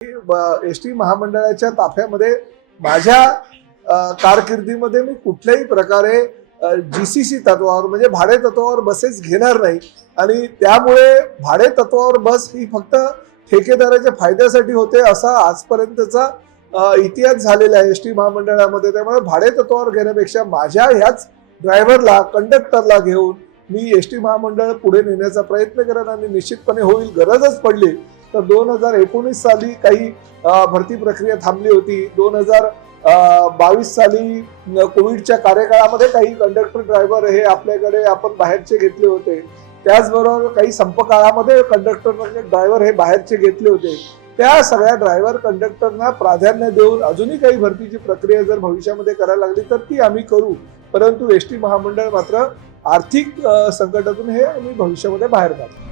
S T महामंडळाच्या ताफ्यामध्ये माझ्या कारकिर्दीमध्ये मी कुठल्याही प्रकारे जी सी सी तत्वावर म्हणजे भाडे तत्वावर बसेस घेणार नाही. आणि त्यामुळे भाडे तत्वावर बस ही फक्त ठेकेदाराच्या फायद्यासाठी होते असा आजपर्यंतचा इतिहास झालेला आहे एस टी महामंडळामध्ये. त्यामुळे भाडे तत्वावर घेण्यापेक्षा माझ्या ह्याच ड्रायव्हरला कंडक्टरला घेऊन मी एस टी महामंडळ पुढे नेण्याचा प्रयत्न करेन आणि निश्चितपणे होईल. गरजच पडली. तर दोन हजार एकोणीस साली काही भरती प्रक्रिया थांबली होती. दोन हजार बावीस साली कोविडच्या कार्यकाळामध्ये काही कंडक्टर ड्रायव्हर हे आपल्याकडे आपण बाहेरचे घेतले होते. त्याचबरोबर काही संप काळामध्ये कंडक्टर ड्रायव्हर म्हणजे हे बाहेरचे घेतले होते. त्या सगळ्या ड्रायव्हर कंडक्टरना प्राधान्य देऊन अजूनही काही भरतीची प्रक्रिया जर भविष्यामध्ये करायला लागली तर ती आम्ही करू. परंतु एस टी महामंडळ मात्र आर्थिक संकटातून हे आम्ही भविष्यामध्ये बाहेर काढू.